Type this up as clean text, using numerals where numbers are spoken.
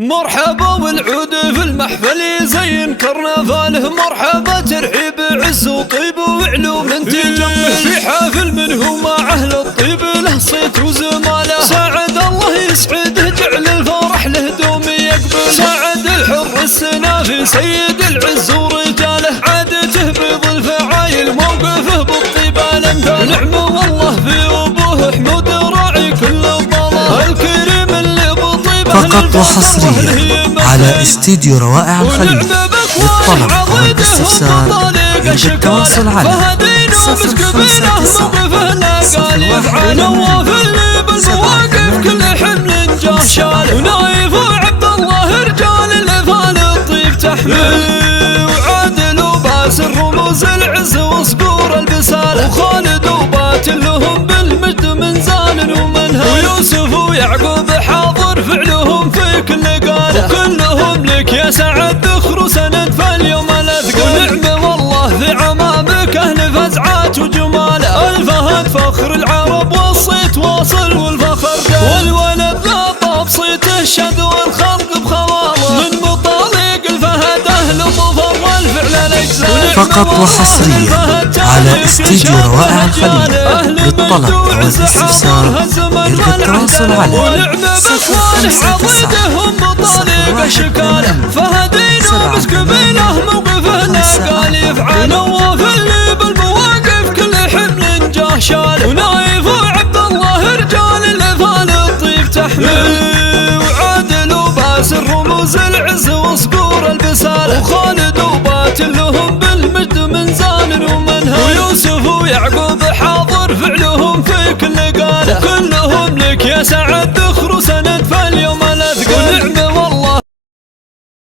مرحبا والعود في المحفل يزين كرنفاله، مرحبا ترحيب عز وطيب وعلوم تجمل في حافل منه مع اهل الطيب له صيت وزماله. ساعد الله يسعده جعل الفرح له دوم يقبل، ساعد الحر السنافي سيد العز ورجاله، عادته بيض الفعايل موقفه بالطيب الامثال. نعم والله في ابوه حمود راعي كل الضلال الكريم اللي بطيبه فقط وحصريا على استديو روائع الخليل. للطلب أو الاستفسار يرجى التواصل على 0596 نواف اللي بالمواقف كل حمل جاه شاله، ونايف وعبد الله رجال الافال الطيب تحمل، وعادل وباسل رموز العز وصقور البساله، وخالد وباتل لهم بالمجد من زان ومنهل، ويوسف ويعقوب حاضر فعلهم في كل قاله، وكلهم لك يا سعد ذخر وسند فاليوم الاثقال. ونعم والله في عمامك اهل فزعات وجماله، الفهد فخر العرب والصيت واصل والفخر قال، والولد لا طاب صيته الشد والخلق بخواله، من مطالق الفهد اهل ظفر والفعل الاجزال. فقط وحصريا على استديو روائع الخليل. للطلب أو الاستفسار يرجى التواصل على 0596 فهدين ومسك بينه موقفه لا قال يفعل، نواف اللي بالمواقف كل حمل جاه شاله، ونايف وعبد الله رجال الافال الطيب تحمل، وعادل وباسل رموز العز وصقور البساله، وخالد وباتل لهم بالمجد من زان ومنهل، ويوسف ويعقوب حاضر فعلهم في كل قاله، وكلهم لك يا سعد ذخر